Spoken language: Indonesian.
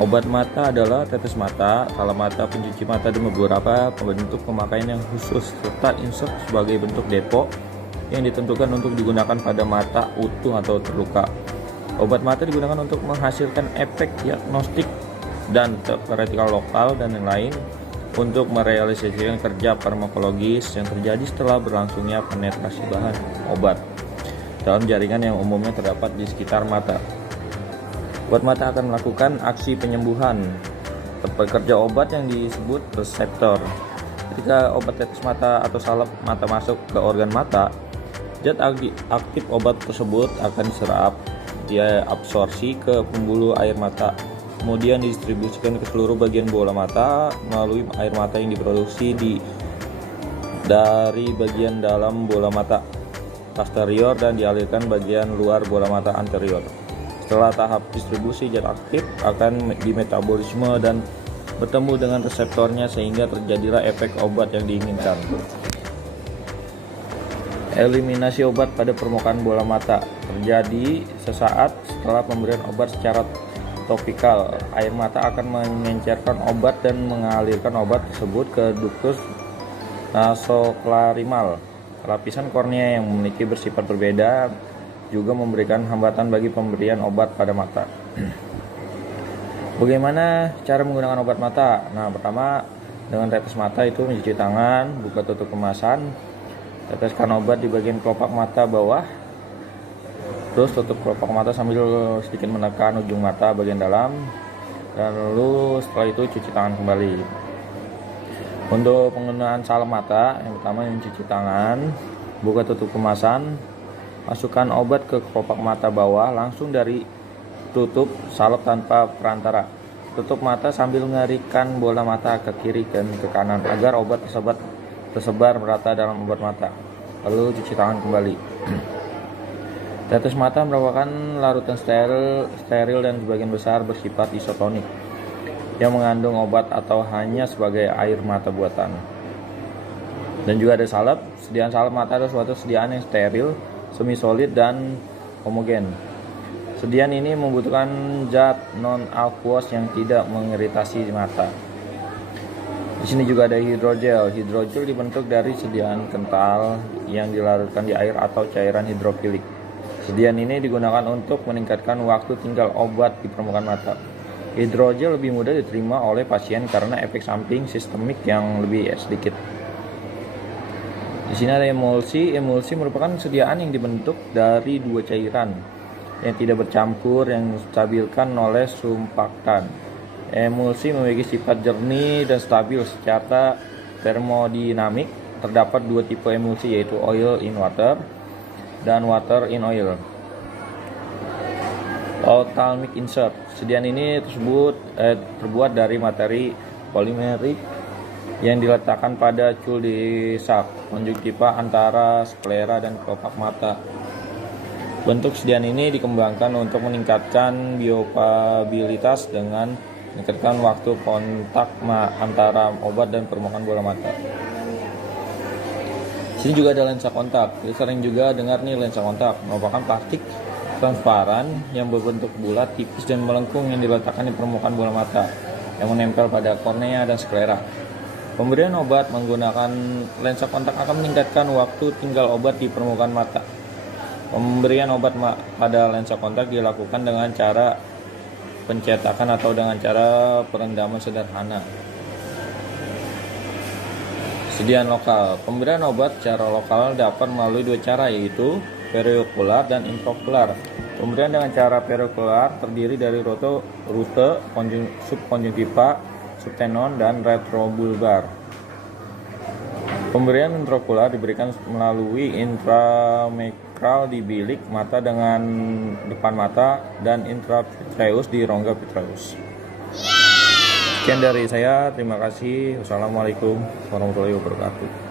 Obat mata adalah tetes mata, salep mata, pencuci mata, dan beberapa bentuk pemakaian yang khusus, serta insert sebagai bentuk depo yang ditentukan untuk digunakan pada mata utuh atau terluka. Obat mata digunakan untuk menghasilkan efek diagnostik dan teoretikal lokal dan yang lain untuk merealisasikan kerja farmakologis yang terjadi setelah berlangsungnya penetrasi bahan obat dalam jaringan yang umumnya terdapat di sekitar mata. Obat mata akan melakukan aksi penyembuhan. Pekerja obat yang disebut reseptor. Ketika obat tetes mata atau salep mata masuk ke organ mata, zat aktif obat tersebut akan diserap, diabsorpsi ke pembuluh air mata, kemudian didistribusikan ke seluruh bagian bola mata melalui air mata yang diproduksi dari bagian dalam bola mata posterior dan dialirkan bagian luar bola mata anterior. Setelah tahap distribusi, zat aktif akan dimetabolisme dan bertemu dengan reseptornya sehingga terjadilah efek obat yang diinginkan. Eliminasi obat pada permukaan bola mata terjadi sesaat setelah pemberian obat secara topikal. Air mata akan mengencerkan obat dan mengalirkan obat tersebut ke ductus nasoclarimal. Lapisan kornea yang memiliki bersifat berbeda juga memberikan hambatan bagi pemberian obat pada mata. Bagaimana cara menggunakan obat mata? Nah, pertama dengan tetes mata itu mencuci tangan, buka tutup kemasan, teteskan obat di bagian kelopak mata bawah, terus tutup kelopak mata sambil sedikit menekan ujung mata bagian dalam, dan lalu setelah itu cuci tangan kembali. Untuk penggunaan salep mata, yang pertama mencuci tangan, buka tutup kemasan, masukkan obat ke kelopak mata bawah langsung dari tutup salep tanpa perantara. Tutup mata sambil mengarahkan bola mata ke kiri dan ke kanan agar obat tersebar merata dalam obat mata. Lalu cuci tangan kembali. Tetes mata merupakan larutan steril dan sebagian besar bersifat isotonik yang mengandung obat atau hanya sebagai air mata buatan. Dan juga ada salep. Sediaan salep mata adalah suatu sediaan yang steril, semi solid dan homogen. Sediaan ini membutuhkan zat non-aqueous yang tidak mengiritasi mata. Di sini juga ada hidrogel. Hidrogel dibentuk dari sediaan kental yang dilarutkan di air atau cairan hidrofilik. Sediaan ini digunakan untuk meningkatkan waktu tinggal obat di permukaan mata. Hidrogel lebih mudah diterima oleh pasien karena efek samping sistemik yang lebih sedikit. Di sini ada emulsi. Emulsi merupakan sediaan yang dibentuk dari dua cairan yang tidak bercampur yang distabilkan oleh surfaktan. Emulsi memiliki sifat jernih dan stabil secara termodinamik. Terdapat dua tipe emulsi, yaitu oil in water dan water in oil. Ophthalmic insert. Sediaan ini terbuat dari materi polimerik yang diletakkan pada cul di sak konjungtiva antara sklera dan kelopak mata. Bentuk sediaan ini dikembangkan untuk meningkatkan biopabilitas dengan meningkatkan waktu kontak antara obat dan permukaan bola mata. Sini juga ada lensa kontak. Kita sering juga dengar nih lensa kontak, merupakan plastik transparan yang berbentuk bulat, tipis dan melengkung yang diletakkan di permukaan bola mata yang menempel pada kornea dan sklera. Pemberian obat menggunakan lensa kontak akan meningkatkan waktu tinggal obat di permukaan mata. Pemberian obat pada lensa kontak dilakukan dengan cara pencetakan atau dengan cara perendaman sederhana. Sediaan lokal. Pemberian obat secara lokal dapat melalui dua cara, yaitu periokular dan intraokular. Pemberian dengan cara periokular terdiri dari rute subkonjungtiva, subtenon, dan retrobulbar. Pemberian intraokular diberikan melalui intramikral di bilik mata dengan depan mata dan intravitreus di rongga vitreus. Sekian dari saya, terima kasih. Wassalamualaikum warahmatullahi wabarakatuh.